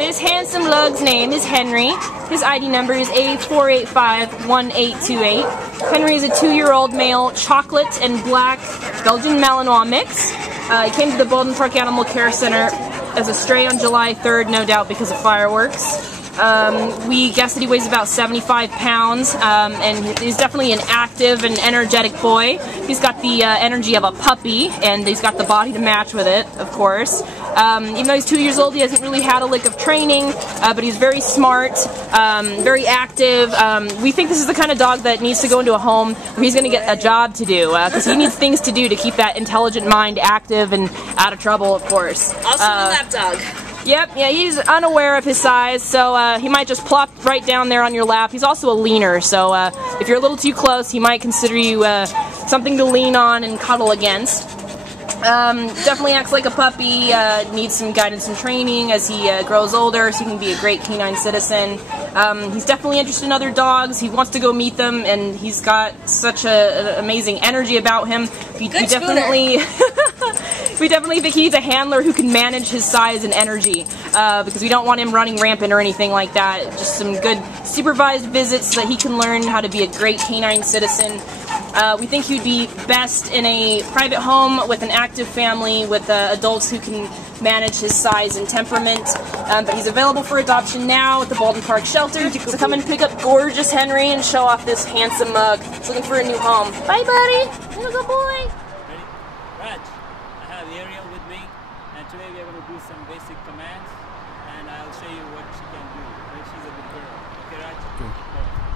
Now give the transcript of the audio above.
This handsome lug's name is Henry. His ID number is A4851828. Henry is a 2-year-old male chocolate and black Belgian Malinois mix. He came to the Baldwin Park Animal Care Center as a stray on July 3rd, no doubt because of fireworks. We guess that he weighs about 75 pounds, and he's definitely an active and energetic boy. He's got the energy of a puppy, and he's got the body to match with it, of course. Even though he's 2 years old, he hasn't really had a lick of training, but he's very smart, very active. We think this is the kind of dog that needs to go into a home where he's going to get a job to do, because he needs things to do to keep that intelligent mind active and out of trouble, of course. Also a lap dog. Yep, yeah, he's unaware of his size, so he might just plop right down there on your lap. He's also a leaner, so if you're a little too close, he might consider you something to lean on and cuddle against. Definitely acts like a puppy, needs some guidance and training as he grows older, so he can be a great canine citizen. He's definitely interested in other dogs. He wants to go meet them, and he's got such an amazing energy about him. We definitely think he needs a handler who can manage his size and energy, because we don't want him running rampant or anything like that. Just some good supervised visits so that he can learn how to be a great canine citizen. We think he would be best in a private home with an active family with adults who can manage his size and temperament. But he's available for adoption now at the Baldwin Park Shelter. So come and pick up gorgeous Henry and show off this handsome mug. He's looking for a new home. Bye, buddy. Little good boy. Ready? Raj, I have Ariel with me, and today we are going to do some basic commands, and I'll show you what she can do. Right? She's a good girl. Okay, Raj? Okay.